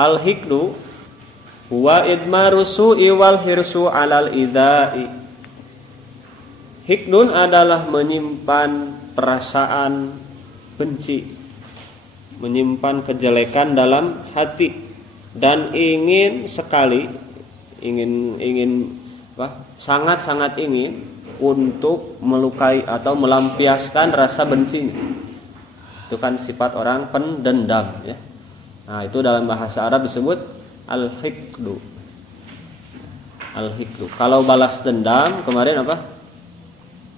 Al-hikdu huwa idmaru su'i wal hirsu 'alal idai. Hikdun adalah menyimpan perasaan benci, menyimpan kejelekan dalam hati dan ingin sekali sangat-sangat ingin untuk melukai atau melampiaskan rasa bencinya. Itu kan sifat orang pendendam ya. Nah, itu dalam bahasa Arab disebut al-hikdu. Al-hikdu. Kalau balas dendam kemarin apa?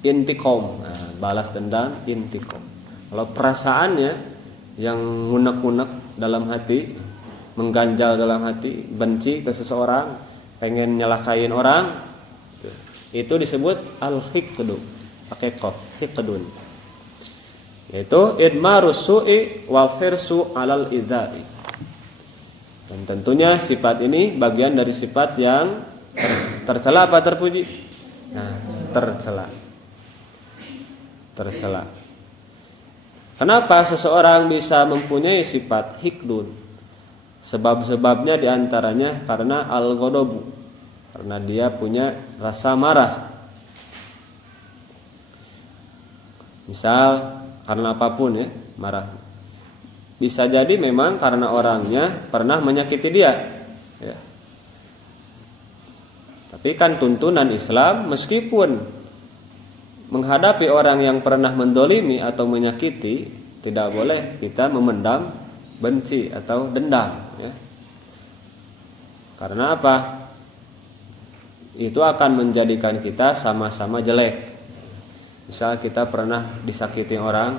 Intiqom. Nah, balas dendam intiqom. Kalau perasaannya yang ngunek-ngunek dalam hati, mengganjal dalam hati, benci ke seseorang, pengen nyelakain orang, itu disebut al-hikdu. Pakai qaf, hikdun. Yaitu idmarus su'i wal hirsu 'alal idai. Dan tentunya sifat ini bagian dari sifat yang tercela apa terpuji? Nah, tercela. Tercela. Kenapa seseorang bisa mempunyai sifat hikdun? Sebab-sebabnya diantaranya karena al-ghadabu, karena dia punya rasa marah. Misal karena apapun ya, marah. Bisa jadi memang karena orangnya pernah menyakiti dia ya. Tapi kan tuntunan Islam, meskipun menghadapi orang yang pernah mendolimi atau menyakiti, tidak boleh kita memendam benci atau dendam ya. Karena apa? Itu akan menjadikan kita sama-sama jelek. Misal kita pernah disakiti orang,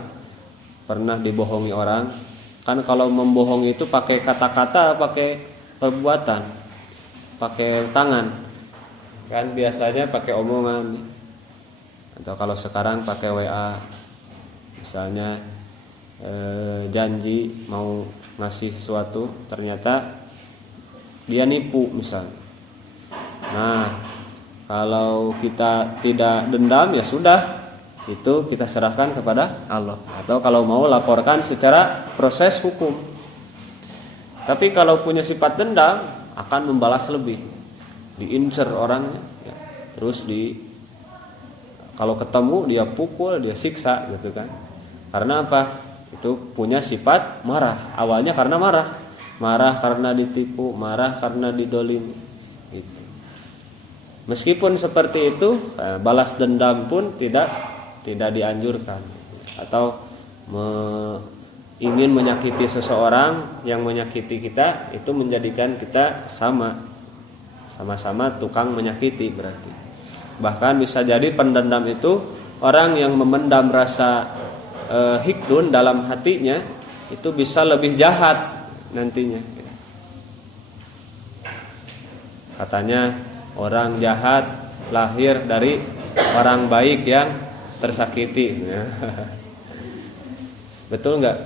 pernah dibohongi orang, kan kalau membohongi itu pakai kata-kata, pakai perbuatan, pakai tangan, kan biasanya pakai omongan, atau kalau sekarang pakai WA, misalnya janji mau ngasih sesuatu, ternyata dia nipu misalnya. Nah, kalau kita tidak dendam ya sudah, itu kita serahkan kepada Allah. Atau kalau mau laporkan secara proses hukum. Tapi kalau punya sifat dendam, akan membalas lebih, diincer orangnya ya. Terus kalau ketemu dia pukul, dia siksa gitu kan. Karena apa? Itu punya sifat marah. Awalnya karena marah karena ditipu, marah karena didolimi gitu. Meskipun seperti itu, balas dendam pun tidak dianjurkan. Atau ingin menyakiti seseorang yang menyakiti kita, itu menjadikan kita sama-sama tukang menyakiti berarti. Bahkan bisa jadi pendendam itu orang yang memendam rasa hikdun dalam hatinya, itu bisa lebih jahat nantinya. Katanya orang jahat lahir dari orang baik yang tersakiti. Betul nggak?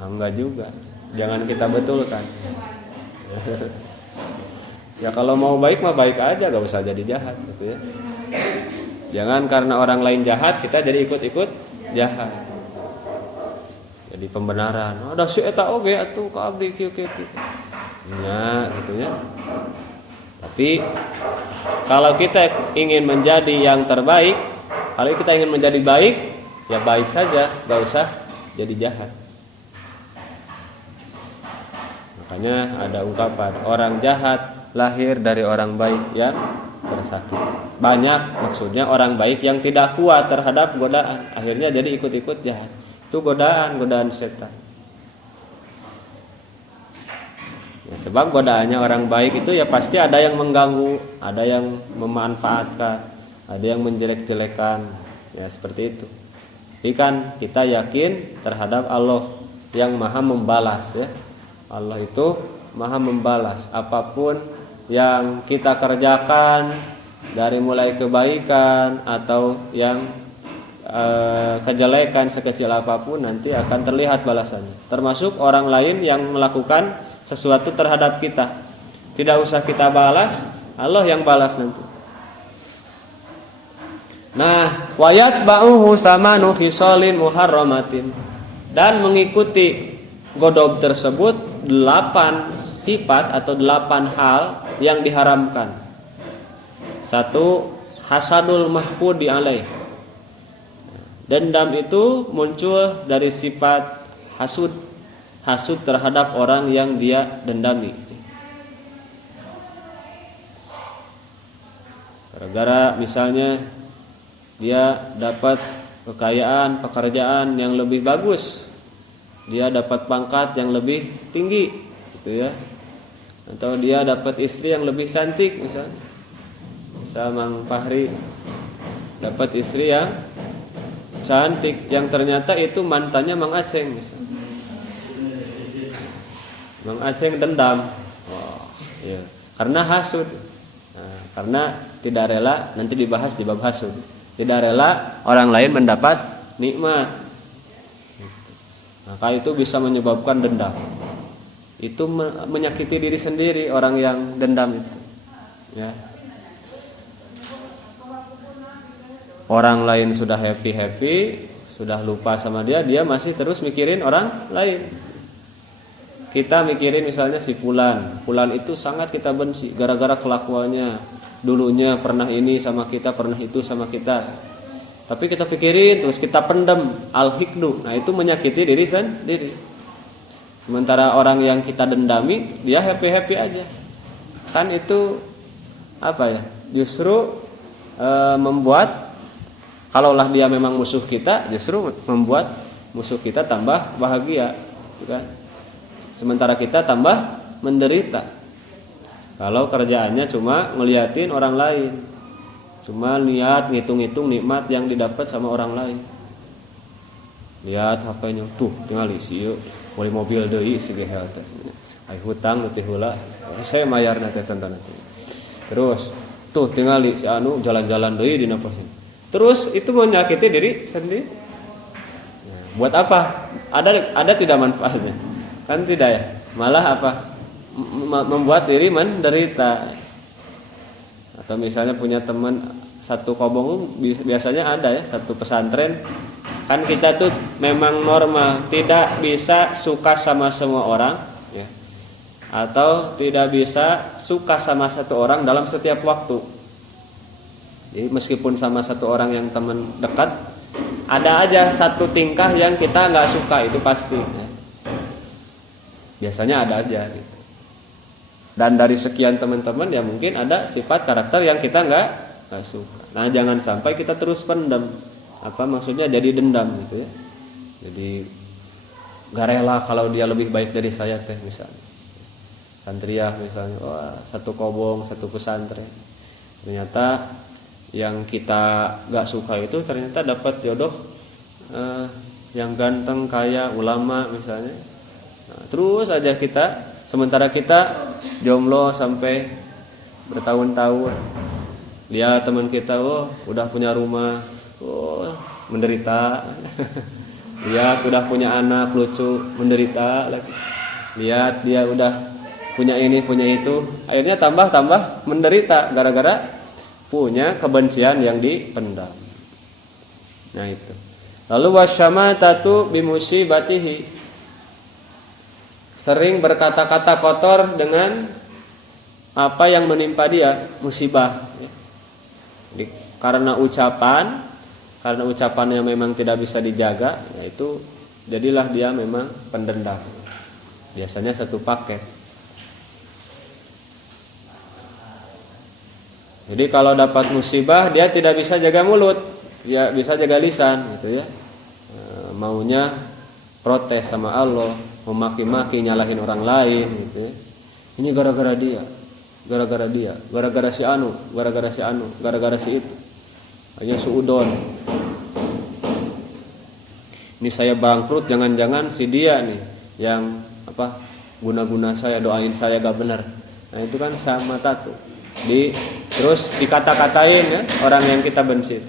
Enggak juga. Jangan kita betulkan. Ya kalau mau baik mah baik aja, gak usah jadi jahat gitu ya. Jangan karena orang lain jahat kita jadi ikut-ikut jahat. Jadi pembenaran. Ada si eta oge atuh ka abdi kieu. Nya gitu ya. Tapi kalau kita ingin menjadi yang terbaik, kalau kita ingin menjadi baik, ya baik saja, gak usah jadi jahat. Makanya ada ungkapan, orang jahat lahir dari orang baik yang tersakiti. Banyak maksudnya orang baik yang tidak kuat terhadap godaan, akhirnya jadi ikut-ikut jahat. Itu godaan setan. Ya, sebab godaannya orang baik itu ya pasti ada yang mengganggu, ada yang memanfaatkan, ada yang menjelek-jelekan, ya seperti itu. Tapi kan kita yakin terhadap Allah yang maha membalas ya. Allah itu maha membalas apapun yang kita kerjakan, dari mulai kebaikan atau yang kejelekan sekecil apapun, nanti akan terlihat balasannya. Termasuk orang lain yang melakukan sesuatu terhadap kita, tidak usah kita balas, Allah yang balas nanti. Nah, wayat ba'uhu samanu khisalin muharramatin, dan mengikuti godob tersebut 8 sifat atau 8 hal yang diharamkan. 1. Hasadul mahfudi alaih. Dendam itu muncul dari sifat hasud terhadap orang yang dia dendami. Gara-gara misalnya dia dapat kekayaan, pekerjaan yang lebih bagus, dia dapat pangkat yang lebih tinggi, gitu ya. Atau dia dapat istri yang lebih cantik misalnya. Misal Mang Fahri dapat istri yang cantik yang ternyata itu mantannya Mang Aceng misalnya. Mang Aceng dendam. Ya. Karena hasud. Nah, karena tidak rela, nanti dibahas di bab hasud. Tidak rela orang lain mendapat nikmat. Maka itu bisa menyebabkan dendam. Itu menyakiti diri sendiri orang yang dendam itu. Ya. Orang lain sudah happy, sudah lupa sama dia masih terus mikirin orang lain. Kita mikirin misalnya si Fulan itu sangat kita benci gara-gara kelakuannya. Dulunya pernah ini sama kita, pernah itu sama kita. Tapi kita pikirin terus, kita pendem al-hikdu. Nah, itu menyakiti diri sendiri. Sementara orang yang kita dendami, dia happy aja. Kan itu apa ya? Justru membuat, kalaulah dia memang musuh kita, justru membuat musuh kita tambah bahagia, gitu kan? Sementara kita tambah menderita. Kalau kerjaannya cuma ngeliatin orang lain, cuma lihat ngitung-ngitung nikmat yang didapat sama orang lain. Lihat HP-nya, tuh tinggal isi yuk, boleh mobil deui si gehel teh. Ai hutang teh heula, saya mayarna teh contohna. Terus tuh tinggal si anu jalan-jalan deui dina posisi. Terus itu menyakiti diri sendiri. Nah, buat apa? Ada tidak manfaatnya? Kan tidak ya. Malah apa? Membuat diri menderita. Atau misalnya punya teman satu kobong, biasanya ada ya, satu pesantren. Kan kita tuh memang normal tidak bisa suka sama semua orang ya. Atau tidak bisa suka sama satu orang dalam setiap waktu. Jadi meskipun sama satu orang yang teman dekat, ada aja satu tingkah yang kita nggak suka, itu pasti ya. Biasanya ada aja gitu. Dan dari sekian teman-teman ya mungkin ada sifat karakter yang kita nggak suka. Nah, jangan sampai kita terus pendam. Apa maksudnya, jadi dendam gitu ya. Jadi gak rela kalau dia lebih baik dari saya teh misalnya. Santriah misalnya, wah, satu kobong, satu pesantren. Ternyata yang kita gak suka itu ternyata dapat jodoh yang ganteng, kaya, ulama misalnya. Nah, terus aja kita, sementara kita jomblo sampai bertahun-tahun. Dia teman kita, udah punya rumah, menderita. Lihat udah punya anak lucu, menderita lagi. Lihat dia udah punya ini, punya itu, akhirnya tambah menderita gara-gara punya kebencian yang dipendam. Nah itu. Lalu wasyamatatu bimusibatihi, sering berkata-kata kotor dengan apa yang menimpa dia, musibah. Jadi, karena ucapannya memang tidak bisa dijaga, yaitu jadilah dia memang pendendam. Biasanya satu paket. Jadi kalau dapat musibah, dia tidak bisa jaga mulut, dia bisa jaga lisan, gitu ya. Maunya protes sama Allah, memaki-maki, nyalahin orang lain, gitu ya. Ini gara-gara dia, gara-gara si anu, gara-gara si itu. Hanya suudon. Ini saya bangkrut, jangan-jangan si dia nih yang apa guna-guna saya, doain saya gak benar. Nah itu kan sama tatu. Terus dikata-katain ya orang yang kita benci.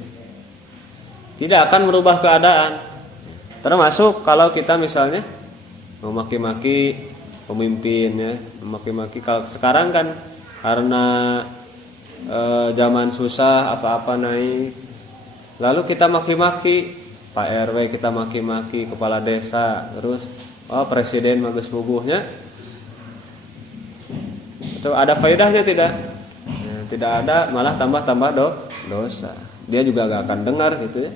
Tidak akan merubah keadaan. Termasuk kalau kita misalnya memaki-maki pemimpin ya, memaki-maki. Kalau sekarang kan karena zaman susah, apa-apa naik, lalu kita maki-maki Pak RW, kita maki-maki kepala desa, terus presiden bagus bubuhnya, Atau ada faedahnya tidak? Ya, tidak ada, malah tambah dosa. Dia juga gak akan dengar gitu ya.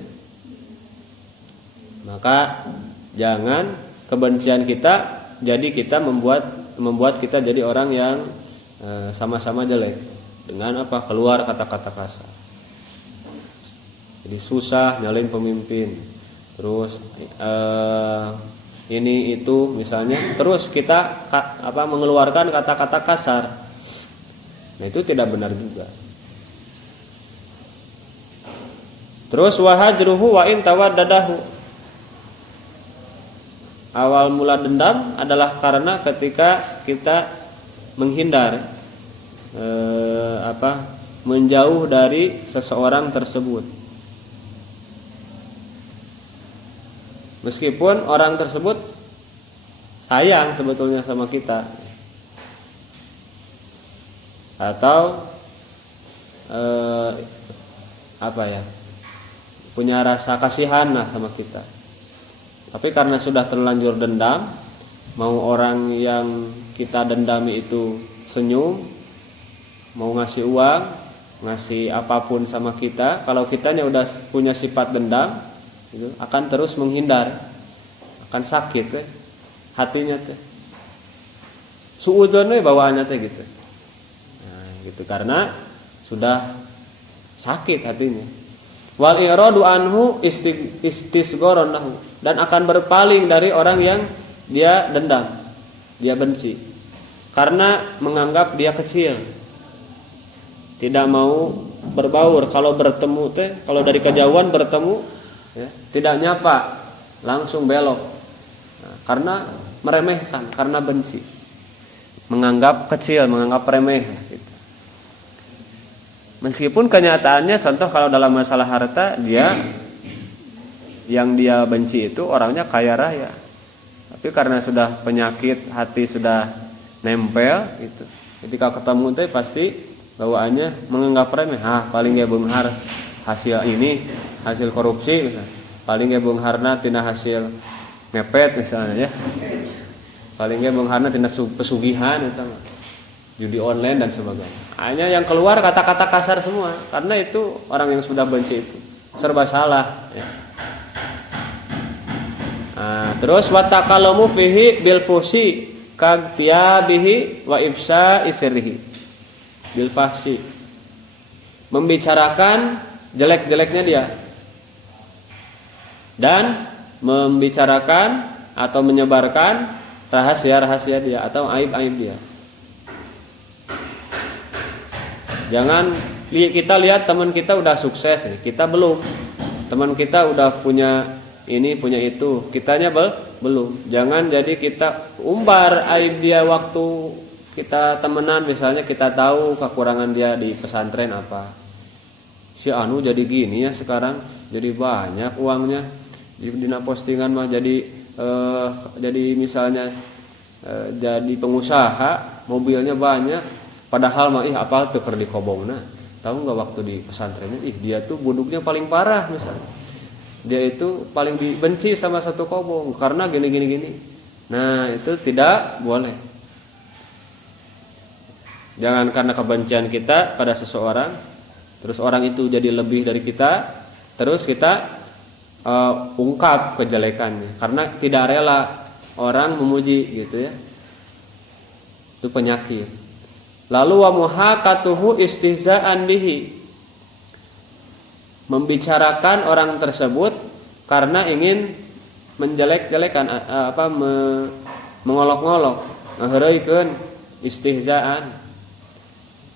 Maka jangan kebencian kita jadi kita membuat kita jadi orang yang sama-sama jelek dengan apa? Keluar kata-kata kasar. Jadi susah nyalin pemimpin. Terus ini itu misalnya, terus kita mengeluarkan kata-kata kasar. Nah, itu tidak benar juga. Terus wahajruhu wa in tawaddadahu. Awal mula dendam adalah karena ketika kita menghindar menjauh dari seseorang tersebut. Meskipun orang tersebut sayang sebetulnya sama kita, atau punya rasa kasihan lah sama kita. Tapi karena sudah terlanjur dendam, mau orang yang kita dendami itu senyum, mau ngasih uang, ngasih apapun sama kita, kalau kitanya udah punya sifat dendam, itu akan terus menghindar, akan sakit hatinya suudzon bawaannya gitu. Nah, gitu karena sudah sakit hatinya. Wal iradu anhu istisghoron lahu, dan akan berpaling dari orang yang dia dendam, dia benci, karena menganggap dia kecil, tidak mau berbaur. Kalau bertemu kalau dari kejauhan bertemu ya, tidak nyapa, langsung belok. Nah, karena meremehkan, karena benci, menganggap kecil, menganggap remeh gitu. Meskipun kenyataannya, contoh kalau dalam masalah harta, yang dia benci itu orangnya kaya raya, tapi karena sudah penyakit hati sudah nempel gitu, ketika ketemu pasti bawaannya menganggap remeh. Paling ge beunghar hasil ini, hasil korupsi misalnya. Paling ge beungharna tina hasil ngepet misalnya ya. Paling ge beungharna tina pesugihan eta mah. Judi online dan sebagainya. Hanya yang keluar kata-kata kasar semua, karena itu orang yang sudah benci itu serba salah ya. Nah, terus watakallamu fihi bil fusi kagtiyabihi wa ifsa isrihi bil fahsi, membicarakan jelek-jeleknya dia dan membicarakan atau menyebarkan rahasia-rahasia dia atau aib-aib dia. Jangan kita lihat teman kita udah sukses nih, kita belum. Teman kita udah punya ini, punya itu, kitanya belum. Jangan jadi kita umbar aib dia waktu kita temenan, misalnya kita tahu kekurangan dia di pesantren apa. Si anu jadi gini ya sekarang, jadi banyak uangnya. Di postingan mah jadi misalnya jadi pengusaha, mobilnya banyak. Padahal mah apa tuh keur di kobongna. Tahu enggak waktu di pesantrennya, dia tuh buduknya paling parah misalnya. Dia itu paling dibenci sama satu kobong karena gini. Nah, itu tidak boleh. Jangan karena kebencian kita pada seseorang, terus orang itu jadi lebih dari kita, terus kita ungkap kejelekannya karena tidak rela orang memuji gitu ya. Itu penyakit. Lalu wa muhaqatuhu istihza'an bihi, membicarakan orang tersebut karena ingin menjelek-jelekan mengolok-ngolok, ngaheureuykeun, istihza'an,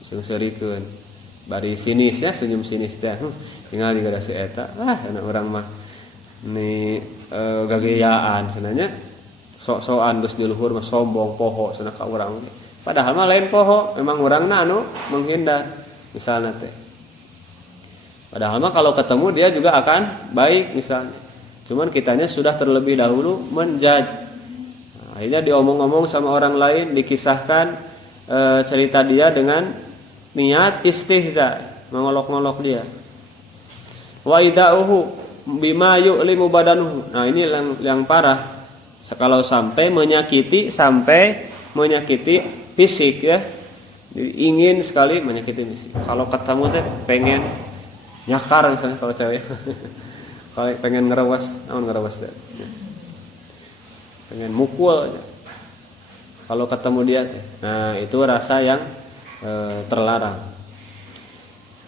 seurikeun, bari sinisnya senyum sinis teh, tinggal di gara si eta, anak urang mah ni gagayaan sebenarnya, sok-sokan geus di luhur mah sombong poho cenah ka urang. Padahal mah lain poho, memang urangna anu menghindar misalnya teh. Padahal mah kalau ketemu dia juga akan baik misalnya. Cuman kitanya sudah terlebih dahulu menjudge. Nah, akhirnya diomong-omong sama orang lain, dikisahkan cerita dia dengan niat istihza, mengolok-ngolok dia. Wa ida'uhu bima yu'limu badanuhu. Nah, ini yang parah. Kalau sampai menyakiti fisik ya, Jadi ingin sekali menyakiti istri. Kalau ketemu teh pengen nyakar misalnya kalau cewek. Kalau pengen ngerawas, naon ngerawas teh. Pengen mukul aja. Kalau ketemu dia teh. Nah, itu rasa yang terlarang.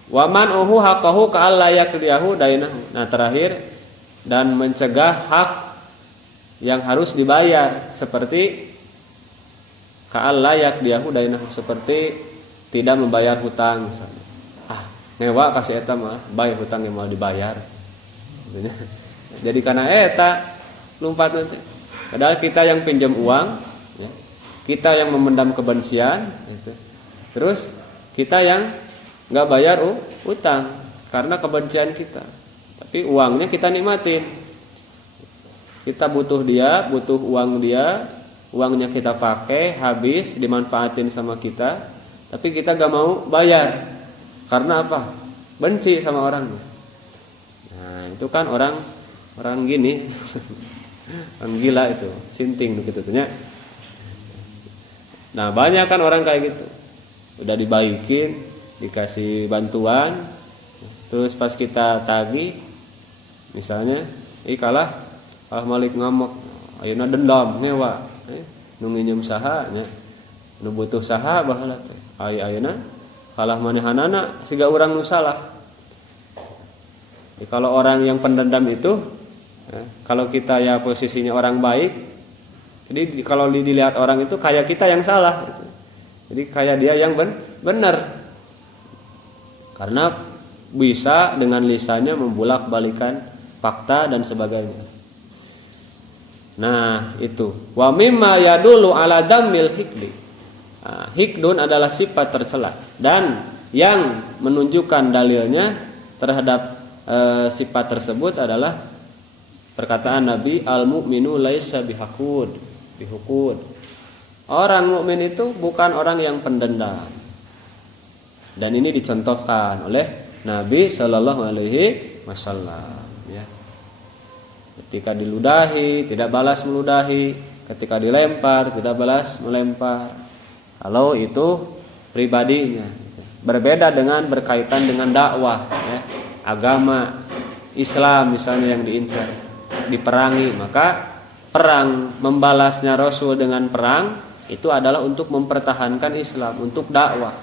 Waman uhu haqqahu ka'alla yakliyahu dainahu. Nah, terakhir dan mencegah hak yang harus dibayar seperti ka'alla yakliyahu dainahu, seperti tidak membayar hutang misalnya. Ngewa kasih eta mah bayar hutang yang mau dibayar. Jadi karena eta lumpat nanti. Padahal kita yang pinjam uang, ya, kita yang memendam kebencian, gitu. Terus kita yang nggak bayar utang karena kebencian kita, tapi uangnya kita nikmatin. Kita butuh dia, butuh uang dia, uangnya kita pakai habis dimanfaatin sama kita, tapi kita nggak mau bayar karena apa? Benci sama orangnya. Nah itu kan orang gini, orang gila itu, sinting gitu tuhnya. Nah banyak kan orang kayak gitu, udah dibaikin, dikasih bantuan, terus pas kita tagih misalnya kalah Malik ngamuk, ayeuna dendam ngewa nu nginjem saha nya nu butuh saha baheula teh ayeuna kalah manehanana siga urang nu salah. Jadi kalau orang yang pendendam itu kalau kita ya posisinya orang baik, jadi kalau dilihat orang itu kayak kita yang salah gitu. Jadi kayak dia yang benar. Karena bisa dengan lisannya membulak-balikan fakta dan sebagainya. Nah, itu. Wa mimma yadullu ala dammil hikdi. Nah, hikdun adalah sifat tercela dan yang menunjukkan dalilnya terhadap sifat tersebut adalah perkataan Nabi al-mu'minu laisa bihukud. Orang mukmin itu bukan orang yang pendendam. Dan ini dicontohkan oleh Nabi Shallallahu Alaihi Wasallam. Ya. Ketika diludahi tidak balas meludahi, ketika dilempar tidak balas melempar. Kalau itu pribadinya, berbeda dengan berkaitan dengan dakwah, ya. Agama Islam misalnya yang diincar, diperangi, maka perang membalasnya Rasul dengan perang itu adalah untuk mempertahankan Islam, untuk dakwah.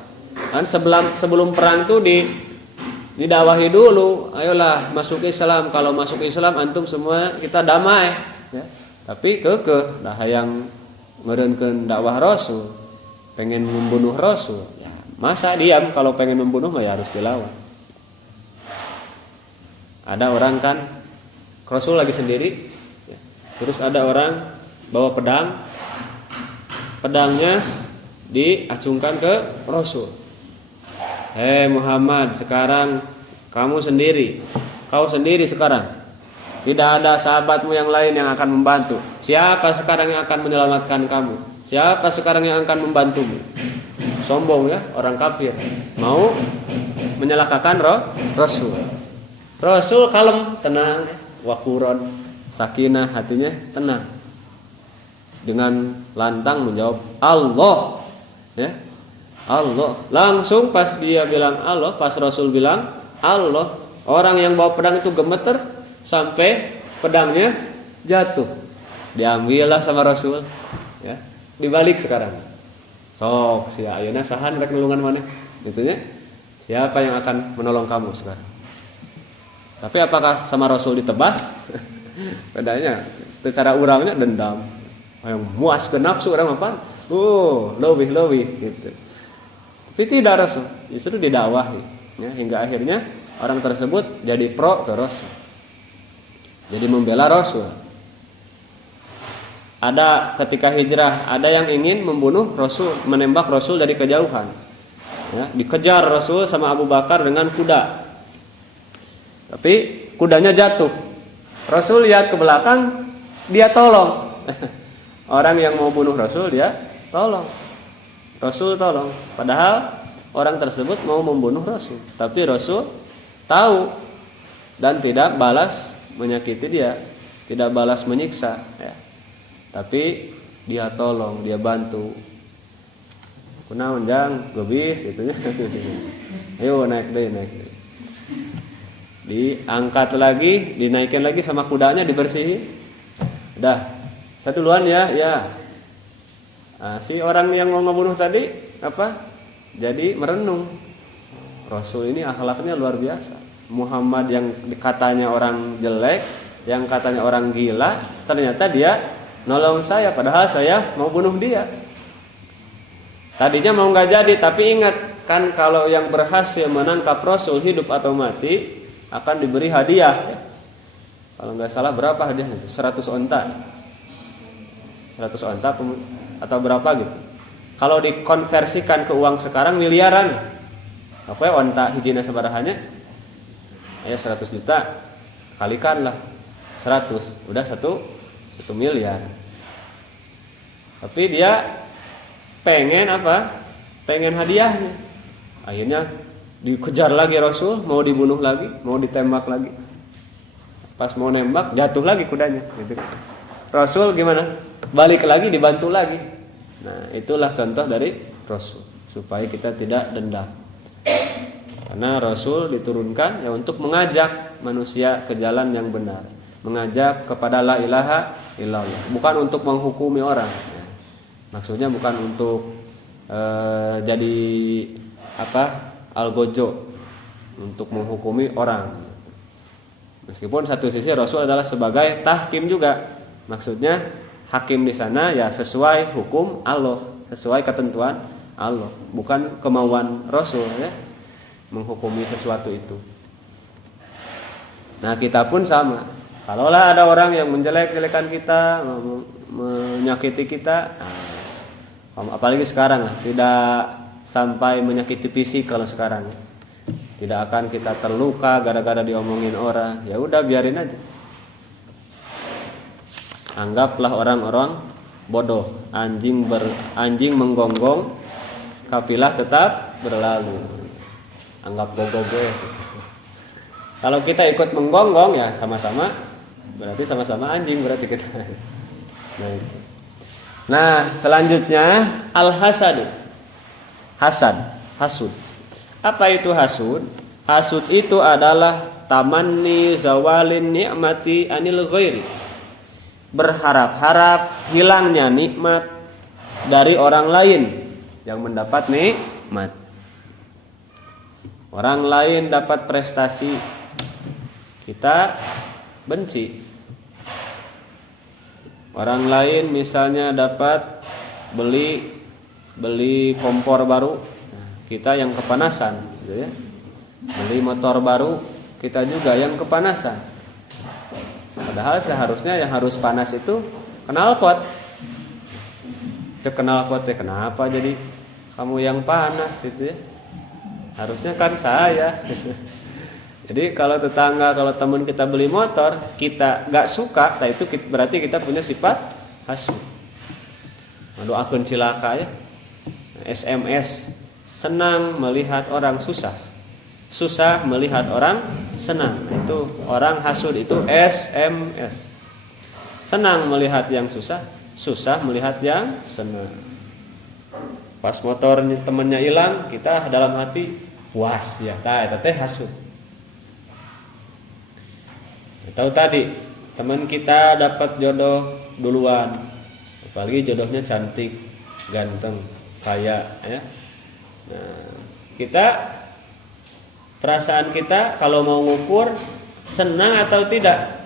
Kan sebelum perang tuh didakwahi dulu, ayolah masuk Islam. Kalau masuk Islam antum semua kita damai, ya. Tapi kekeh dah yang ngeureunkeun dakwah Rasul, pengen membunuh Rasul. Ya, masa diam kalau pengen membunuh mah ya harus dilawan. Ada orang kan Rasul lagi sendiri, ya. Terus ada orang bawa pedang, pedangnya diacungkan ke Rasul. Hei Muhammad, sekarang kamu sendiri, kau sendiri sekarang. Tidak ada sahabatmu yang lain yang akan membantu. Siapa sekarang yang akan menyelamatkan kamu? Siapa sekarang yang akan membantumu? Sombong ya, orang kafir. Mau menyalahkan Rasul. Rasul kalem, tenang, wakuron, sakinah, hatinya tenang. Dengan lantang menjawab Allah, ya. Allah. Langsung pas dia bilang Allah, pas Rasul bilang Allah, orang yang bawa pedang itu gemeter sampai pedangnya jatuh. Diambillah sama Rasul, ya. Dibalik sekarang. Sok sia ayeuna sahan rek nulungan maneh. Itunya. Siapa yang akan menolong kamu sekarang? Tapi apakah sama Rasul ditebas? Bedanya secara urangnya dendam. Yang muas ke nafsu orang apa? Lebih gitu. Tapi tidak Rasul, justru didakwahi, ya, hingga akhirnya orang tersebut jadi pro ke Rasul, jadi membela Rasul. Ada ketika hijrah, ada yang ingin membunuh Rasul, menembak Rasul dari kejauhan, ya, dikejar Rasul sama Abu Bakar dengan kuda, tapi kudanya jatuh. Rasul lihat ke belakang, dia tolong. Orang yang mau bunuh Rasul dia tolong. Rasul tolong. Padahal orang tersebut mau membunuh Rasul, tapi Rasul tahu dan tidak balas menyakiti dia, tidak balas menyiksa, ya. Tapi dia tolong, dia bantu. kunaon jang gebis gitu nya. Ayo naik deh. Diangkat lagi, dinaikin lagi sama kudanya, dibersihin. Udah, saya duluan ya. Nah, si orang yang mau ngebunuh tadi apa? Jadi merenung. Rasul ini akhlaknya luar biasa. Muhammad yang katanya orang jelek, yang katanya orang gila, ternyata dia nolong saya, padahal saya mau bunuh dia. Tadinya mau nggak jadi, tapi ingat kan kalau yang berhasil menangkap Rasul hidup atau mati akan diberi hadiah. Kalau nggak salah berapa hadiahnya? 100 onta. 100 onta atau berapa gitu. Kalau dikonversikan ke uang sekarang miliaran. Apa ya onta hijina sabarahannya? Ya 100 juta. Kalikanlah 100, udah 1 miliar. Tapi dia pengen apa? Pengen hadiahnya. Akhirnya dikejar lagi Rasul, mau dibunuh lagi, mau ditembak lagi. Pas mau nembak, jatuh lagi kudanya gitu. Rasul gimana? Balik lagi, dibantu lagi. Nah, itulah contoh dari Rasul, supaya kita tidak dendam. Karena Rasul diturunkan ya untuk mengajak manusia ke jalan yang benar, mengajak kepada la ilaha illallah, bukan untuk menghukumi orang. Maksudnya bukan untuk jadi apa? Algojo, untuk menghukumi orang. Meskipun satu sisi Rasul adalah sebagai tahkim juga. Maksudnya hakim di sana ya sesuai hukum Allah, sesuai ketentuan Allah, bukan kemauan Rasul ya menghukumi sesuatu itu. Nah, kita pun sama. Kalaulah ada orang yang menjelek-jelekan kita, menyakiti kita, apalagi sekarang tidak sampai menyakiti fisik. Kalau sekarang tidak akan kita terluka gara-gara diomongin orang, ya udah biarin aja. Anggaplah orang-orang bodoh, anjing menggonggong, kafilah tetap berlalu. Anggap gogoge. Kalau kita ikut menggonggong ya sama-sama, berarti sama-sama anjing berarti kita. Nah, selanjutnya al-hasad. Hasud. Apa itu hasud? Hasud itu adalah tamanni zawalin ni'mati anil ghairi. Berharap-harap hilangnya nikmat dari orang lain yang mendapat nikmat. Orang lain dapat prestasi, kita benci. Orang lain misalnya dapat beli kompor baru, kita yang kepanasan, gitu ya. Beli motor baru, kita juga yang kepanasan. Padahal seharusnya yang harus panas itu knalpot. Cek knalpot ya, kenapa jadi kamu yang panas itu ya? Harusnya kan saya. Jadi kalau tetangga, kalau teman kita beli motor, kita gak suka, nah itu berarti kita punya sifat hasud. Mendoakan cilaka ya. SMS, senang melihat orang susah, susah melihat orang senang. Itu orang hasud, itu SMS. Senang melihat yang susah, susah melihat yang senang. Pas motor temennya hilang, kita dalam hati puas ya, itu teh hasud. Tahu tadi teman kita dapat jodoh duluan, apalagi jodohnya cantik, ganteng, kaya ya. Nah, kita perasaan kita kalau mau ngukur senang atau tidak.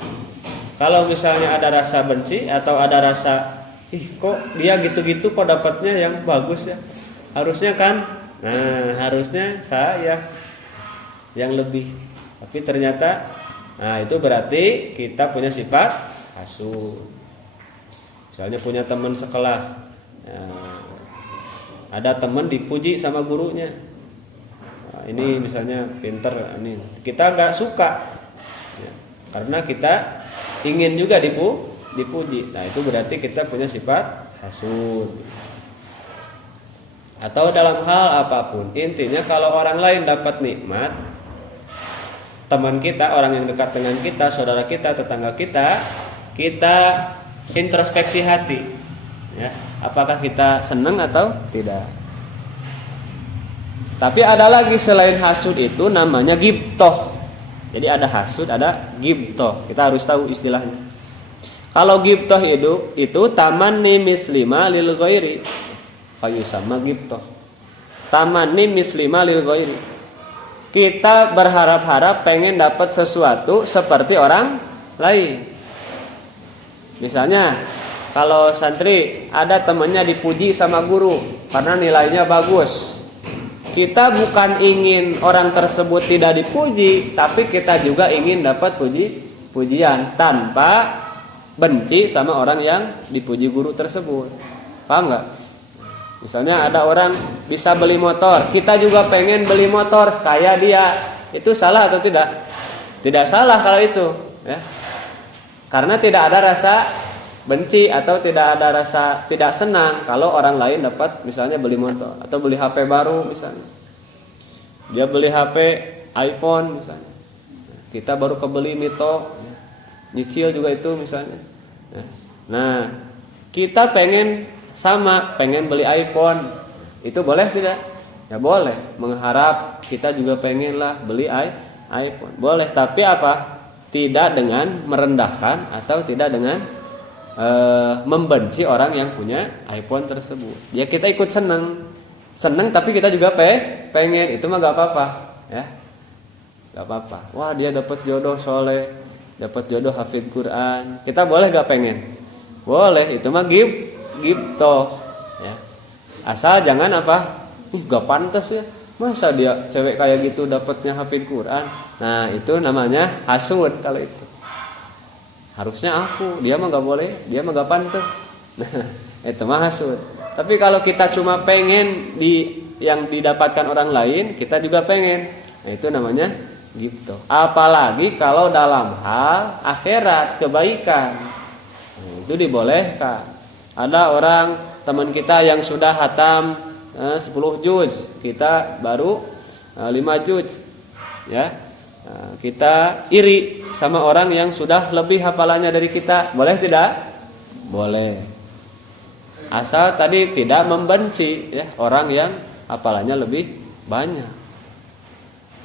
Kalau misalnya ada rasa benci atau ada rasa kok dia gitu-gitu kok dapatnya yang bagus ya. Harusnya kan, nah harusnya saya yang lebih. Tapi ternyata, nah itu berarti kita punya sifat hasud. Misalnya punya teman sekelas, nah, ada teman dipuji sama gurunya. Nah, ini misalnya pinter, ini kita nggak suka, ya, karena kita ingin juga dipuji. Nah itu berarti kita punya sifat hasud. Atau dalam hal apapun, intinya kalau orang lain dapat nikmat, teman kita, orang yang dekat dengan kita, saudara kita, tetangga kita, kita introspeksi hati, ya, apakah kita senang atau tidak? Tapi ada lagi selain hasud itu namanya ghibthah. Jadi ada hasud, ada ghibthah. Kita harus tahu istilahnya. Kalau ghibthah itu tamanni mislima lil ghairi. Kayu sama ghibthah. Tamanni mislima lil ghairi. Kita berharap-harap pengen dapat sesuatu seperti orang lain. Misalnya, kalau santri ada temannya dipuji sama guru karena nilainya bagus. Kita bukan ingin orang tersebut tidak dipuji, tapi kita juga ingin dapat pujian tanpa benci sama orang yang dipuji guru tersebut. Paham nggak? Misalnya ada orang bisa beli motor, kita juga pengen beli motor kayak dia. Itu salah atau tidak? Tidak salah kalau itu, ya. Karena tidak ada rasa benci atau tidak ada rasa tidak senang kalau orang lain dapat misalnya beli motor atau beli HP baru misalnya. Dia beli HP iPhone misalnya. Kita baru kebeli Mito, nyicil juga itu misalnya. Nah, kita pengen beli iPhone. Itu boleh tidak? Ya boleh. Mengharap kita juga pengenlah beli iPhone. Boleh, tapi apa? Tidak dengan merendahkan atau tidak dengan membenci orang yang punya iPhone tersebut. Ya kita ikut seneng tapi kita juga pengen. Itu mah gak apa-apa, ya. Gak apa-apa. Wah, dia dapat jodoh soleh, dapat jodoh hafid Quran. Kita boleh gak pengen? Boleh. Itu mah ghibthah, ya. Asal jangan apa? Gak pantas ya. Masa dia cewek kayak gitu dapatnya hafid Quran? Nah, itu namanya hasud kalau itu. Harusnya aku, dia mah gak boleh, dia mah gak pantas. Nah, itu mah hasud. Tapi kalau kita cuma pengen yang didapatkan orang lain, kita juga pengen. Nah, itu namanya ghibthah. Apalagi kalau dalam hal akhirat, kebaikan. Nah, itu dibolehkan. Ada orang teman kita yang sudah hatam 10 juz, kita baru 5 juz. Ya. Kita iri sama orang yang sudah lebih hafalannya dari kita, boleh tidak? Boleh. Asal tadi tidak membenci ya orang yang hafalannya lebih banyak.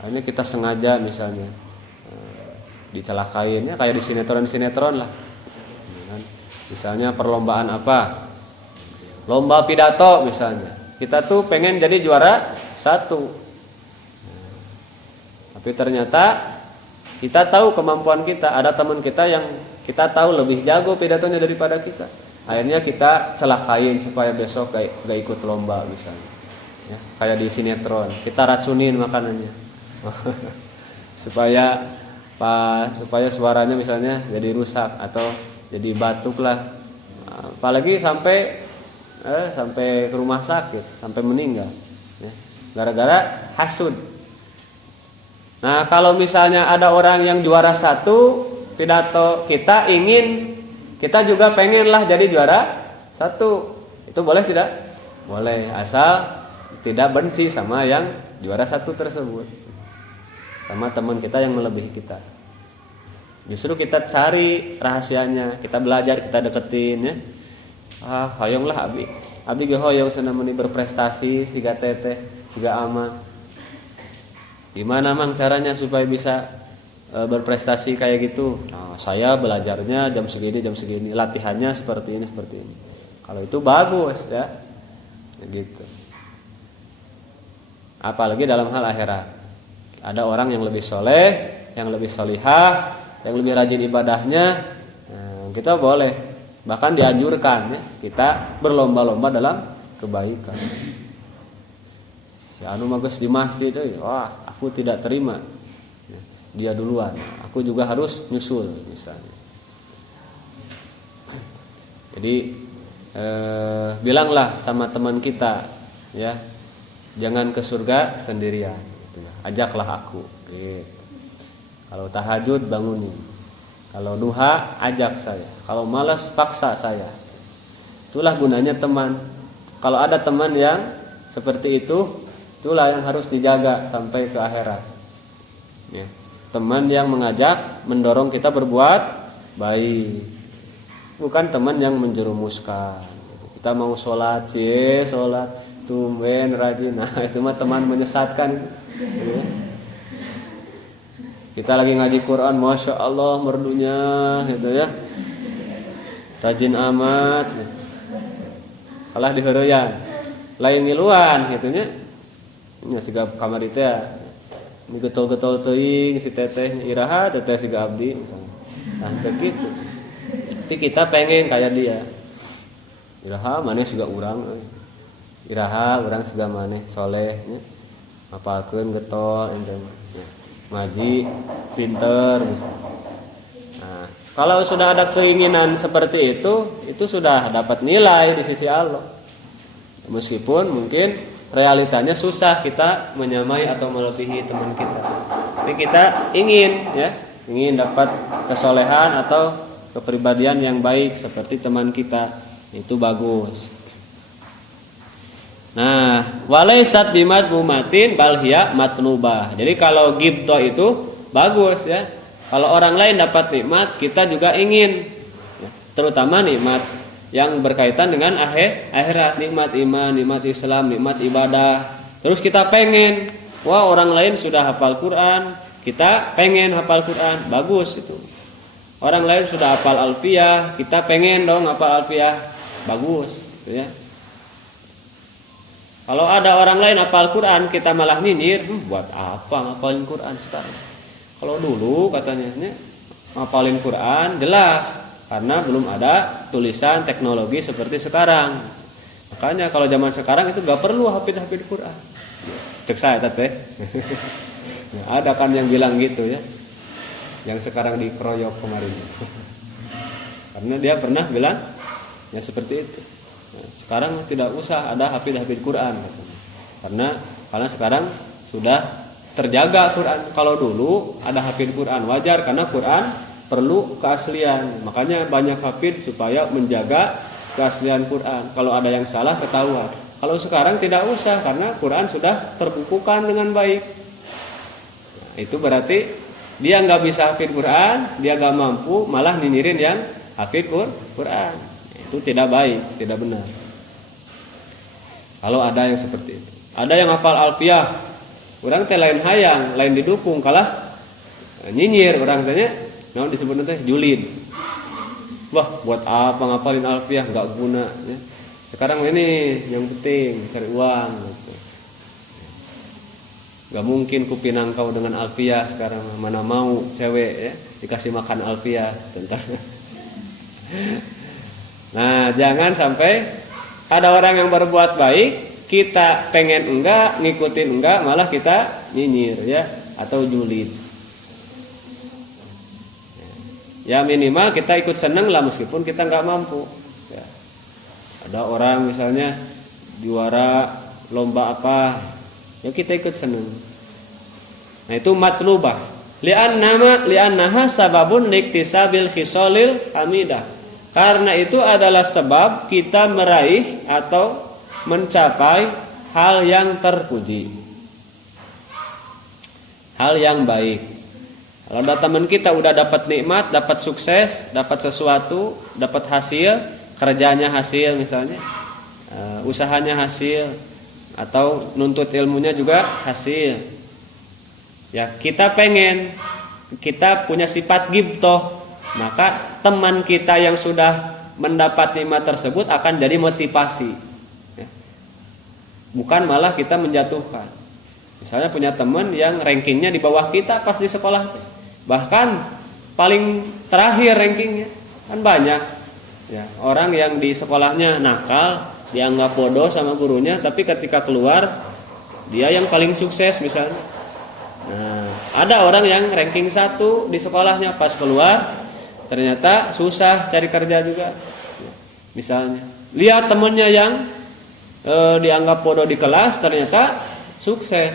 Ini kita sengaja misalnya dicelakain ya, kayak di sinetron lah. Misalnya perlombaan apa? Lomba pidato misalnya. Kita tuh pengen jadi juara 1. Tapi ternyata kita tahu kemampuan kita. Ada teman kita yang kita tahu lebih jago pidatonya daripada kita. Akhirnya kita celakain supaya besok gak ikut lomba misalnya. Ya, kayak di sinetron, kita racunin makanannya. supaya suaranya misalnya jadi rusak atau jadi batuk lah. Apalagi sampai ke rumah sakit, sampai meninggal. Ya, gara-gara hasud. Nah, kalau misalnya ada orang yang juara 1 pidato, kita juga pengenlah jadi juara 1. Itu boleh tidak? Boleh, asal tidak benci sama yang juara 1 tersebut. Sama teman kita yang melebihi kita. Justru kita cari rahasianya, kita belajar, kita deketin ya. Hoyonglah abdi ge hoyong senamani berprestasi siga teteh, siga ama. Gimana mang caranya supaya bisa berprestasi kayak gitu? Nah, saya belajarnya jam segini, latihannya seperti ini. Kalau itu bagus ya, gitu. Apalagi dalam hal akhirat, ada orang yang lebih soleh, yang lebih solihah, yang lebih rajin ibadahnya. Nah, kita boleh, bahkan dianjurkan ya, kita berlomba-lomba dalam kebaikan. Si anu magus di masjid, wah aku tidak terima, dia duluan, aku juga harus nyusul misalnya. Jadi bilanglah sama teman kita, ya jangan ke surga sendirian, gitu ya. Ajaklah aku. Gitu. Kalau tahajud bangunin, kalau duha ajak saya, kalau malas paksa saya. Itulah gunanya teman. Kalau ada teman yang seperti itu, itulah yang harus dijaga sampai ke akhirat. Ya. Teman yang mengajak, mendorong kita berbuat baik, bukan teman yang menjerumuskan. Kita mau sholat, tumben rajin. Nah, itu mah teman menyesatkan. Ya. Kita lagi ngaji Quran, masya Allah merdunya, gitu ya. Rajin amat. Gitu. Kalah diheureuyang. Lain ngiluan, gitunya. Nya siga kamar itu ya. Ini getol-getol teuing si teteh iraha teteh siga abdi misalnya. Nah, begitu. Tapi kita pengen kayak dia. Iraha maneh siga urang. Iraha urang siga maneh soleh nya. Apalkeun getol ente mah. Ngaji pinter misalnya. Nah, kalau sudah ada keinginan seperti itu sudah dapat nilai di sisi Allah. Meskipun mungkin realitanya susah kita menyamai atau melebihi teman kita. Tapi kita ingin dapat kesolehan atau kepribadian yang baik seperti teman kita. Itu bagus. Nah, walaisat bimadmumatin bal hiya matlubah. Jadi kalau ghibthah itu bagus ya. Kalau orang lain dapat nikmat, kita juga ingin. Terutama nikmat yang berkaitan dengan akhirat, nikmat iman, nikmat Islam, nikmat ibadah. Terus kita pengen, wah orang lain sudah hafal Quran, kita pengen hafal Quran, bagus itu. Orang lain sudah hafal alfiyah, kita pengen dong hafal alfiyah, bagus, gitu ya. Kalau ada orang lain hafal Quran, kita malah nyinyir, buat apa ngapalin Quran sekarang? Kalau dulu katanya, ngapalin Quran jelas, karena belum ada tulisan teknologi seperti sekarang. Makanya kalau zaman sekarang itu gak perlu hafid Quran. Cek saya teh. Ada kan yang bilang gitu ya, yang sekarang dikeroyok kemarin. Karena dia pernah bilang ya seperti itu. Sekarang tidak usah ada hafid Quran katanya. Karena sekarang sudah terjaga Quran. Kalau dulu ada hafid Quran wajar karena Quran perlu keaslian. Makanya banyak hafid supaya menjaga keaslian Quran. Kalau ada yang salah ketahuan. Kalau sekarang tidak usah karena Quran sudah terbukukan dengan baik. Nah, itu berarti dia nggak bisa hafid Quran, dia nggak mampu, malah nyinyirin yang hafid Quran. Itu tidak baik, tidak benar. Kalau ada yang seperti itu. Ada yang hafal alfiyah, orang teh lain hayang, lain didukung, kalah nyinyir orang tanya, nah disebut teh julid. Wah, buat apa ngapalin alfiyah, nggak guna. Ya. Sekarang ini yang penting cari uang. Gitu. Gak mungkin kupinang kau dengan alfiyah sekarang, mana mau cewek ya dikasih makan alfiyah tentang. Nah, jangan sampai ada orang yang berbuat baik, kita pengen enggak, ngikutin enggak, malah kita nyinyir ya atau julid. Ya minimal kita ikut seneng lah meskipun kita enggak mampu. Ya. Ada orang misalnya juara lomba apa, ya kita ikut seneng. Nah itu matlubah. Li'annaha sababun liktisabil khisalil hamidah. Karena itu adalah sebab kita meraih atau mencapai hal yang terpuji, hal yang baik. Kalau ada teman kita udah dapat nikmat, dapat sukses, dapat sesuatu, dapat hasil, kerjanya hasil misalnya, usahanya hasil, atau nuntut ilmunya juga hasil. Ya kita pengen, kita punya sifat ghibthah. Maka teman kita yang sudah mendapat nikmat tersebut akan jadi motivasi ya. Bukan malah kita menjatuhkan. Misalnya punya teman yang rankingnya di bawah kita pas di sekolah, bahkan paling terakhir rankingnya. Kan banyak ya, orang yang di sekolahnya nakal, dianggap bodoh sama gurunya, tapi ketika keluar dia yang paling sukses misalnya. Nah, ada orang yang ranking 1 di sekolahnya, pas keluar ternyata susah cari kerja juga. Misalnya, lihat temennya yang dianggap bodoh di kelas ternyata sukses.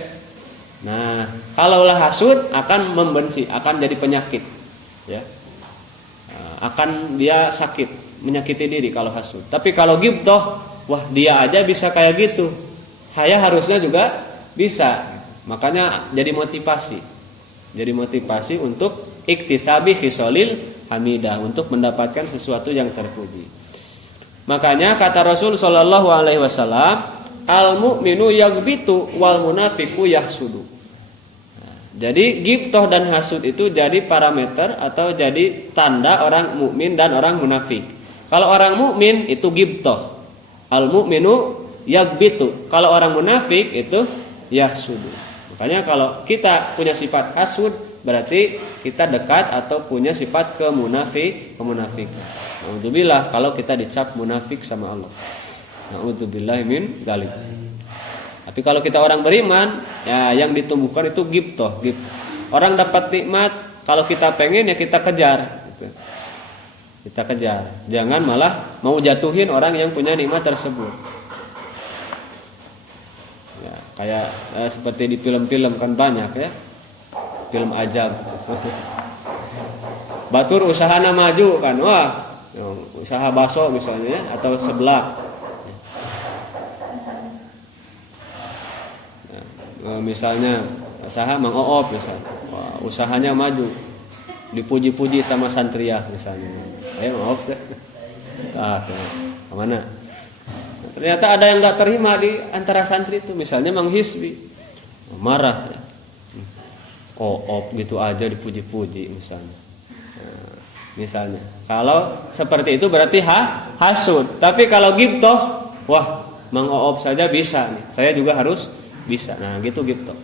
Nah, kalaulah hasud akan membenci, akan jadi penyakit. Ya, akan dia sakit, menyakiti diri kalau hasud. Tapi kalau ghibthah, wah dia aja bisa kayak gitu, saya harusnya juga bisa. Makanya jadi motivasi untuk iktisabi khisalil hamidah, untuk mendapatkan sesuatu yang terpuji. Makanya kata Rasul sallallahu alaihi wasallam, al mu'minu yaghbitu wal munafiqu yahsudu. Jadi ghibtah dan hasud itu jadi parameter atau jadi tanda orang mukmin dan orang munafik. Kalau orang mukmin itu ghibtah, al mu'minu yaghbitu. Kalau orang munafik itu yahsudu. Makanya kalau kita punya sifat hasud berarti kita dekat atau punya sifat kemunafikan. Alhamdulillah kalau kita dicap munafik sama Allah. Na'udzubillahi min dzalik. Tapi kalau kita orang beriman, ya yang ditumbuhkan itu ghibtah. Orang dapat nikmat, kalau kita pengen ya kita kejar. Kita kejar. Jangan malah mau jatuhin orang yang punya nikmat tersebut. Ya, kayak seperti di film-film kan banyak ya. Film ajab. Batur usahana maju kan, wah, usaha bakso misalnya ya, atau seblak. Misalnya usaha Mang Oop misalnya, wah, usahanya maju, dipuji-puji sama santriah misalnya, maaf deh, kemana? Ternyata ada yang nggak terima di antara santri itu, misalnya Mang Hisbi, marah, ya. Oop gitu aja dipuji-puji misalnya. Misalnya, kalau seperti itu berarti hasud. Tapi kalau ghibtah, wah, Mang Oop saja bisa nih, saya juga harus bisa. Nah, gitu ghibtah.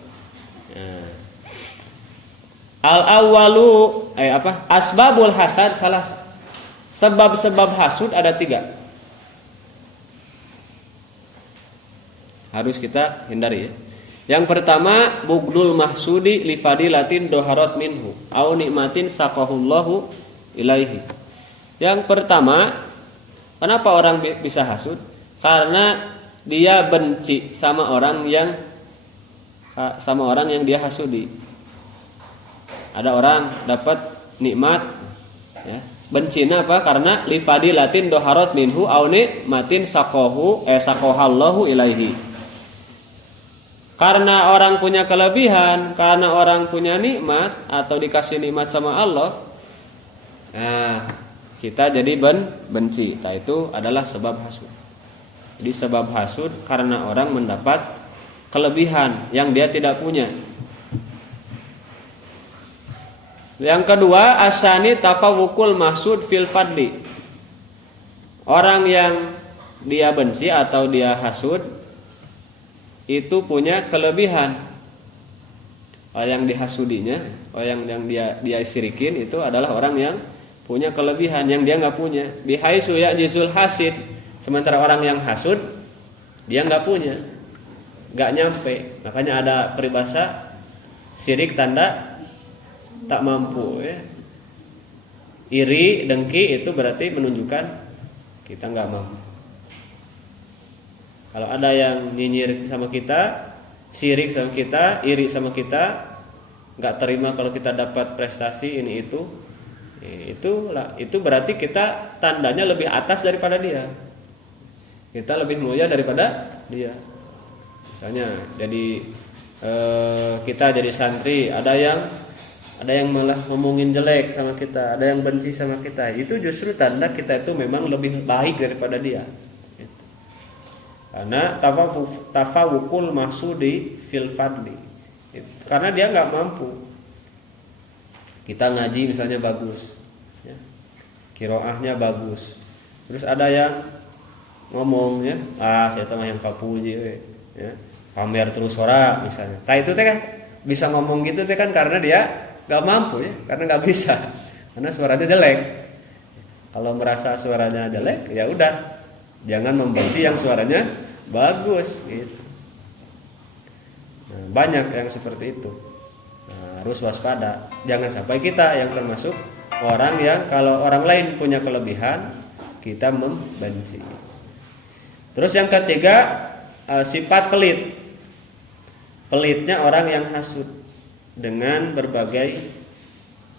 Nah. Al-awwalu asbabul hasad salah. Sebab-sebab hasud ada 3. Harus kita hindari ya. Yang pertama, bugdul mahsudi li fadilatin doharat minhu au nikmatin saqahullahu ilaihi. Yang pertama, kenapa orang bisa hasud? Karena dia benci sama orang yang dia hasudi. Ada orang dapat nikmat ya. Bencina apa? Karena li fadilatin doharat minhu au nikmatin saqahallahu ilaihi. Karena orang punya kelebihan, karena orang punya nikmat atau dikasih nikmat sama Allah, nah, kita jadi benci. Nah, itu adalah sebab hasud. Jadi sebab hasud karena orang mendapat kelebihan yang dia tidak punya. Yang kedua, asani tafawukul mahsud fil fadli. Orang yang dia benci atau dia hasud itu punya kelebihan. Orang yang dihasudinya, orang yang dia sirikin itu adalah orang yang punya kelebihan yang dia nggak punya. Bihaisu ya'jizul hasid. Sementara orang yang hasud dia nggak punya, nggak nyampe. Makanya ada peribahasa sirik tanda tak mampu ya. Iri, dengki itu berarti menunjukkan kita nggak mampu. Kalau ada yang nyinyir sama kita, sirik sama kita, iri sama kita, nggak terima kalau kita dapat prestasi ini itu berarti kita tandanya lebih atas daripada dia. Kita lebih mulia daripada dia. Misalnya jadi kita jadi santri, ada yang malah ngomongin jelek sama kita, ada yang benci sama kita. Itu justru tanda kita itu memang lebih baik daripada dia. Karena tafawukul mahsudi fil fadli. Karena dia nggak mampu. Kita ngaji misalnya bagus, ya. Qiraahnya bagus. Terus ada yang ngomongnya, saya tuh yang kapuji, ya. Pamer terus ora misalnya. Nah itu teh kan bisa ngomong gitu teh kan karena dia nggak mampu ya, karena nggak bisa, karena suaranya jelek. Kalau merasa suaranya jelek, ya udah, jangan membenci yang suaranya bagus gitu. Nah, banyak yang seperti itu. Nah, harus waspada, jangan sampai kita yang termasuk orang yang kalau orang lain punya kelebihan kita membenci. Terus yang ketiga, sifat pelit. Pelitnya orang yang hasud dengan berbagai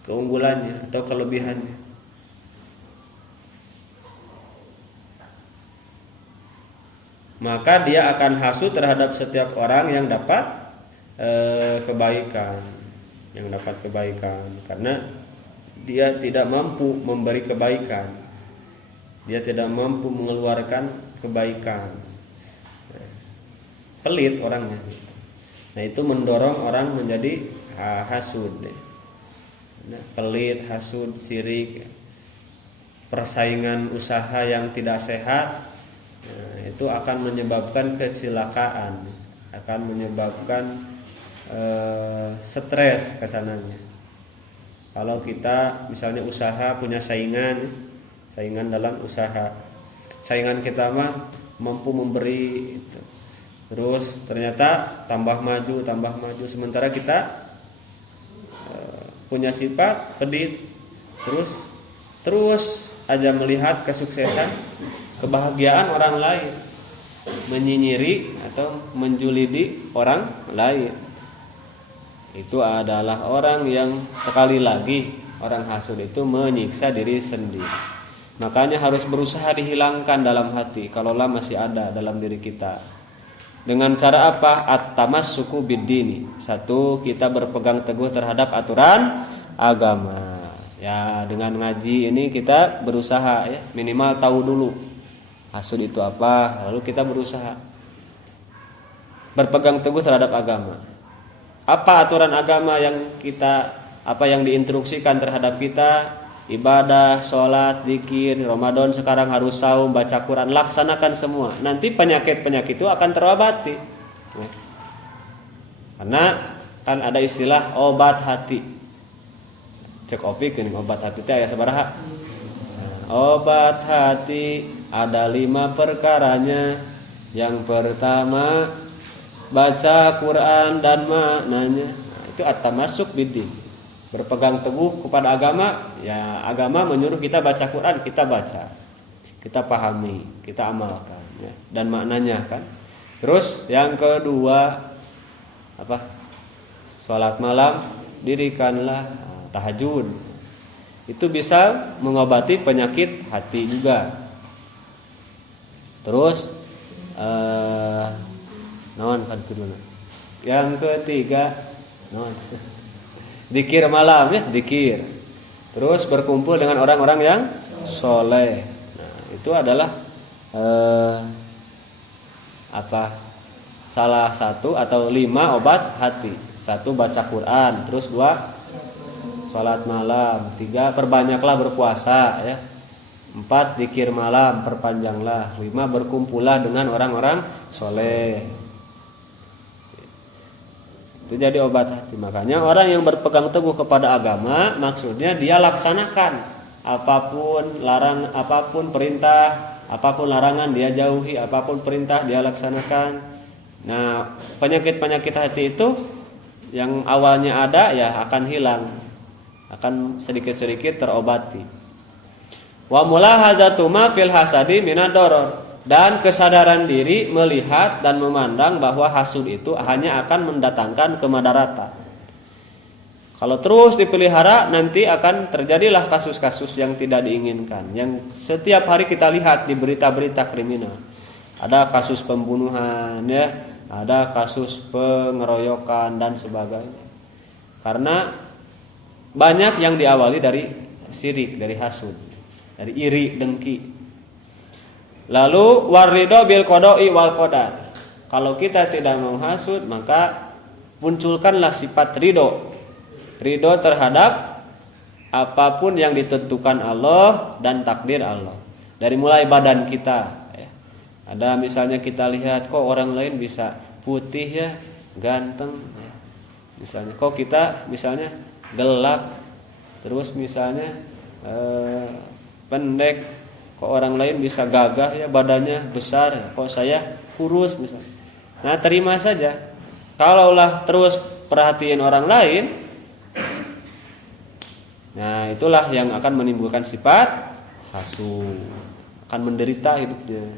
keunggulannya atau kelebihannya. Maka dia akan hasud terhadap setiap orang yang dapat kebaikan, karena dia tidak mampu memberi kebaikan, dia tidak mampu mengeluarkan kebaikan. pelit orangnya. Nah itu mendorong orang menjadi hasud. Nah, pelit, hasud, sirik, persaingan usaha yang tidak sehat, itu akan menyebabkan kecelakaan, akan menyebabkan stres kesananya. Kalau kita misalnya usaha punya saingan dalam usaha, saingan kita mah mampu memberi itu. Terus ternyata tambah maju, sementara kita punya sifat pelit, terus aja melihat kesuksesan, kebahagiaan orang lain, menyinyiri atau menjulidi orang lain. Itu adalah orang yang sekali lagi orang hasud itu menyiksa diri sendiri. Makanya harus berusaha dihilangkan dalam hati kalaulah masih ada dalam diri kita. Dengan cara apa? At-tamassuku bid-dini. Satu, kita berpegang teguh terhadap aturan agama. Ya, dengan ngaji ini kita berusaha ya, minimal tahu dulu hasud itu apa, lalu kita berusaha berpegang teguh terhadap agama. Apa aturan agama yang diinstruksikan terhadap kita? Ibadah, sholat, zikir, Ramadan sekarang harus saum, baca Quran, laksanakan semua. Nanti penyakit-penyakit itu akan terobati. Karena kan ada istilah obat hati. Cek opik ini obat hati itu aya sabaraha? Obat hati ada 5 perkaranya. Yang pertama baca Quran dan maknanya. Itu at-tamassuk bid-din. Berpegang teguh kepada agama, ya agama menyuruh kita baca Quran, kita baca, kita pahami, kita amalkan, ya, dan maknanya kan. Terus yang kedua apa? Salat malam, dirikanlah tahajud. Itu bisa mengobati penyakit hati juga. Terus yang ketiga Dikir malam ya, dikir. Terus berkumpul dengan orang-orang yang soleh. Nah, itu adalah salah satu atau 5 obat hati. 1 baca Quran, terus 2 sholat malam, 3 perbanyaklah berpuasa ya. 4 dikir malam, perpanjanglah. 5 berkumpullah dengan orang-orang soleh. Itu jadi obat hati. Makanya orang yang berpegang teguh kepada agama, maksudnya dia laksanakan apapun perintah, apapun larangan dia jauhi, apapun perintah dia laksanakan. Nah, penyakit-penyakit hati itu yang awalnya ada ya akan hilang, akan sedikit-sedikit terobati. Wa mulahadzatu ma fil hasadi minad darar. Dan kesadaran diri melihat dan memandang bahwa hasud itu hanya akan mendatangkan kemadaratan. Kalau terus dipelihara, nanti akan terjadilah kasus-kasus yang tidak diinginkan, yang setiap hari kita lihat di berita-berita kriminal. Ada kasus pembunuhan ya, ada kasus pengeroyokan dan sebagainya. Karena banyak yang diawali dari syirik, dari hasud, dari iri, dengki. Lalu warido bil qada'i wal qadar. Kalau kita tidak mau hasud, maka munculkanlah sifat ridho. Ridho terhadap apapun yang ditentukan Allah dan takdir Allah. Dari mulai badan kita ya. Ada misalnya kita lihat kok orang lain bisa putih ya, ganteng ya. Misalnya kok kita misalnya gelap, terus misalnya pendek. Kok orang lain bisa gagah ya, badannya besar ya, kok saya kurus misalnya. Nah, terima saja. Kalaulah terus perhatiin orang lain, nah itulah yang akan menimbulkan sifat hasud, akan menderita hidupnya.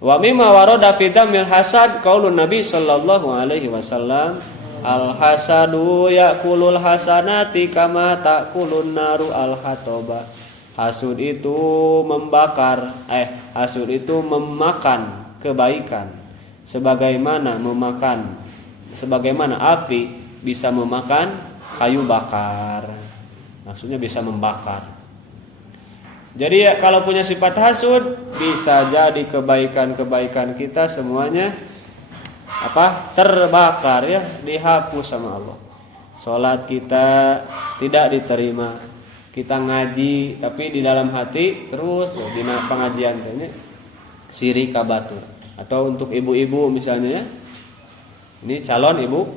Wa mimma warada fi damil hasad qaulun Nabi sallallahu alaihi wasallam, al hasadu yaqulul hasanati kama taqulun naru al hataba. Hasud itu hasud itu memakan kebaikan sebagaimana api bisa memakan kayu bakar. Maksudnya bisa membakar. Jadi ya, kalau punya sifat hasud, bisa jadi kebaikan-kebaikan kita semuanya terbakar ya, dihapus sama Allah. Salat kita tidak diterima. Kita ngaji tapi di dalam hati terus di pengajian tanya syirik kabatur. Atau untuk ibu-ibu misalnya ya. Ini calon ibu-ibu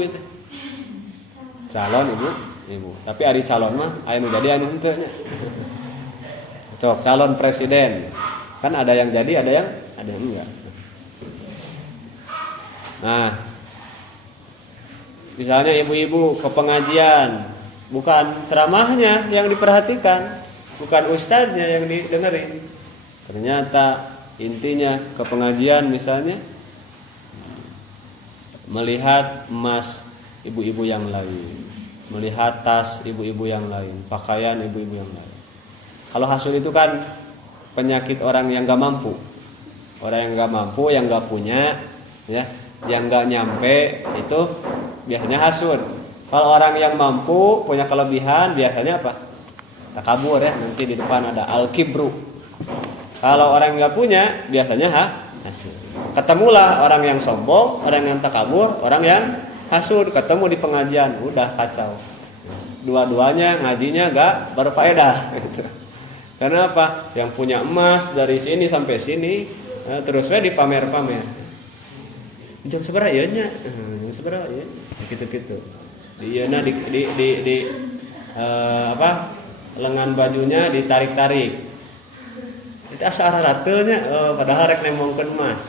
itu. Calon ibu. Tapi ari calon mah aya nu jadi anu henteu nya. Cok calon presiden. Kan ada yang jadi, ada yang enggak. Nah, misalnya ibu-ibu ke pengajian, bukan ceramahnya yang diperhatikan, bukan ustadznya yang didengerin. Ternyata intinya ke pengajian misalnya melihat emas ibu-ibu yang lain, melihat tas ibu-ibu yang lain, pakaian ibu-ibu yang lain. Kalau hasud itu kan penyakit orang yang gak mampu. Orang yang gak mampu, yang gak punya, ya, yang gak nyampe itu biasanya hasud. Kalau orang yang mampu, punya kelebihan, biasanya apa? Takabur ya, nanti di depan ada al-kibru. Kalau orang yang gak punya, biasanya hasud. Ketemulah orang yang sombong, orang yang takabur, orang yang hasud, ketemu di pengajian, udah kacau. Dua-duanya ngajinya gak berfaedah gitu. Karena apa? Yang punya emas dari sini sampai sini, terus we dipamer-pamer. Jam seberapa ieu nya? Jam seberapa ieu? Gitu-gitu. Dieuna di lengan bajunya ditarik-tarik. Itu asa ararateu nya, padahal rek nemongkeun emas.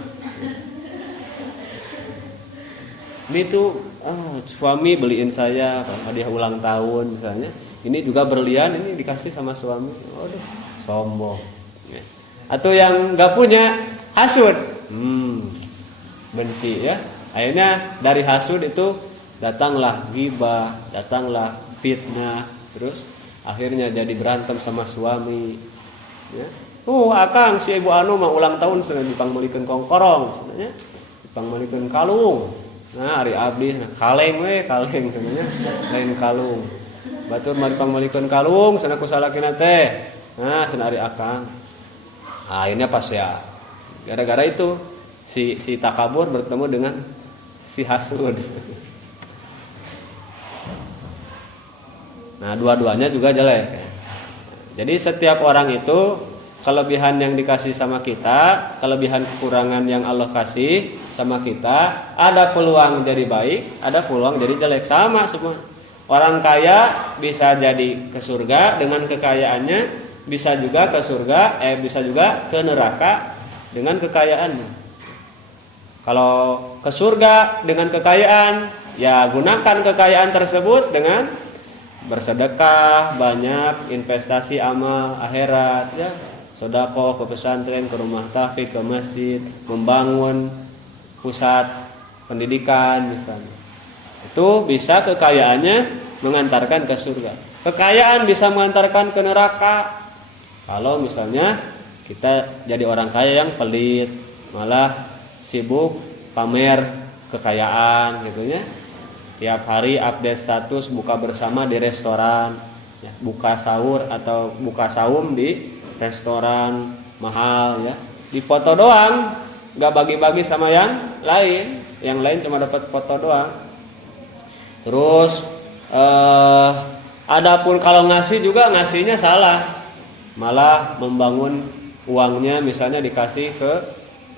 Ini tuh suami beliin saya hadiah ulang tahun misalnya. Ini juga berlian, ini dikasih sama suami. Waduh, sombong. Atau yang nggak punya hasud, benci ya. Akhirnya dari hasud itu datanglah ghibah, datanglah fitnah, terus akhirnya jadi berantem sama suami. Ya. Akang si ibu anu mah ulang tahun senang dipangmelikeun kongkorong, sebenarnya dipangmelikeun kalung. Nah, ari abdi kaleng sebenarnya lain kalung. Batur mah dipangmelikeun kalung, cenah ku salakina teh. Nah, cenah ari akang. Akhirnya pas ya. Gara-gara itu si takabur bertemu dengan si hasud. Nah, dua-duanya juga jelek. Jadi setiap orang itu kelebihan yang dikasih sama kita, kelebihan kekurangan yang Allah kasih sama kita, ada peluang jadi baik, ada peluang jadi jelek, sama semua. Orang kaya bisa jadi ke surga dengan kekayaannya, bisa juga ke surga, bisa juga ke neraka dengan kekayaannya. Kalau ke surga dengan kekayaan, ya gunakan kekayaan tersebut dengan bersedekah, banyak investasi amal akhirat, ya, sedekah ke pesantren, ke rumah tahfiz, ke masjid, membangun pusat pendidikan misalnya. Itu bisa kekayaannya mengantarkan ke surga. Kekayaan bisa mengantarkan ke neraka. Kalau misalnya kita jadi orang kaya yang pelit, malah sibuk pamer kekayaan gitu ya. Tiap hari update status buka bersama di restoran, ya, buka sahur atau buka saum di restoran mahal ya. Di foto doang, enggak bagi-bagi sama yang lain cuma dapat foto doang. Terus adapun kalau ngasih juga ngasihnya salah. Malah membangun uangnya misalnya dikasih ke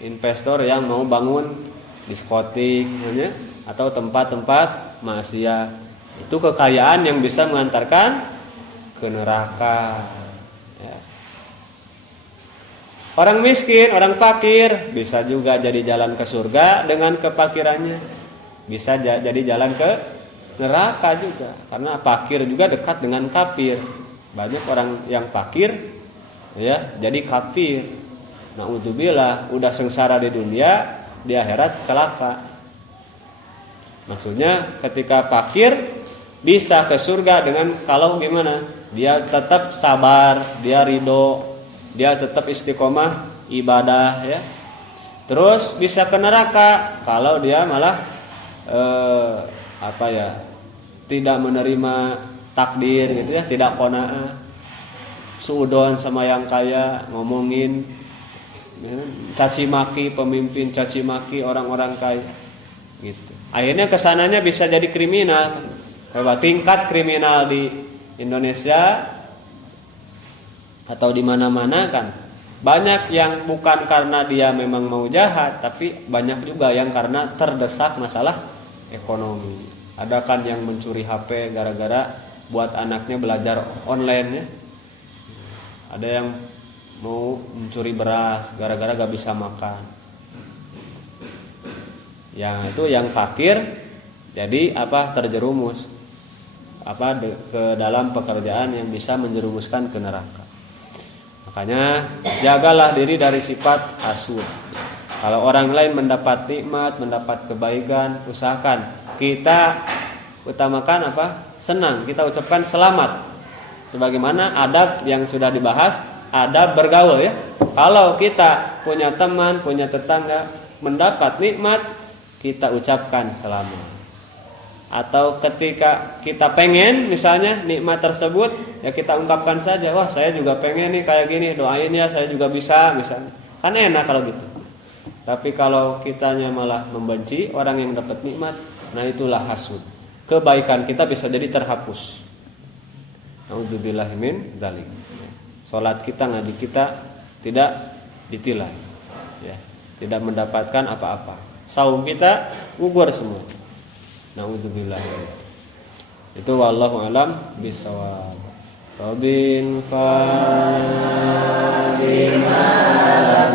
investor yang mau bangun diskotik ya, atau tempat-tempat maksiat. Itu kekayaan yang bisa mengantarkan ke neraka ya. Orang miskin, orang fakir bisa juga jadi jalan ke surga dengan kefakirannya. Bisa jadi jalan ke neraka juga, karena fakir juga dekat dengan kafir. Banyak orang yang fakir ya jadi kafir. Naudzubillah, udah sengsara di dunia, di akhirat celaka. Maksudnya ketika fakir bisa ke surga dengan kalau gimana? Dia tetap sabar, dia ridho, dia tetap istiqomah ibadah ya. Terus bisa ke neraka kalau dia malah tidak menerima takdir gitu ya, tidak qanaah, suudon sama yang kaya, ngomongin caci maki pemimpin, caci maki orang-orang kaya gitu. Akhirnya kesananya bisa jadi kriminal. Bahwa tingkat kriminal di Indonesia atau di mana-mana kan banyak yang bukan karena dia memang mau jahat, tapi banyak juga yang karena terdesak masalah ekonomi. Ada kan yang mencuri HP gara-gara buat anaknya belajar online ya. Ada yang mau mencuri beras gara-gara gak bisa makan. Yang itu yang fakir jadi terjerumus ke dalam pekerjaan yang bisa menjerumuskan ke neraka. Makanya jagalah diri dari sifat hasud. Kalau orang lain mendapat nikmat, mendapat kebaikan, usahakan kita utamakan senang, kita ucapkan selamat. Sebagaimana adab yang sudah dibahas, adab bergaul ya. Kalau kita punya teman, punya tetangga mendapat nikmat, kita ucapkan selamat. Atau ketika kita pengen misalnya nikmat tersebut, ya kita ungkapkan saja, wah saya juga pengen nih kayak gini, doain ya saya juga bisa misalnya. Kan enak kalau gitu. Tapi kalau kitanya malah membenci orang yang dapat nikmat, nah itulah hasud. Kebaikan kita bisa jadi terhapus. Nauzubillah min dzalik. Salat kita, ngaji kita tidak ditilai. Ya, tidak mendapatkan apa-apa. Saum kita gugur semua. Nauzubillah. Itu wallahu alam bisawab. Robin fa bima lam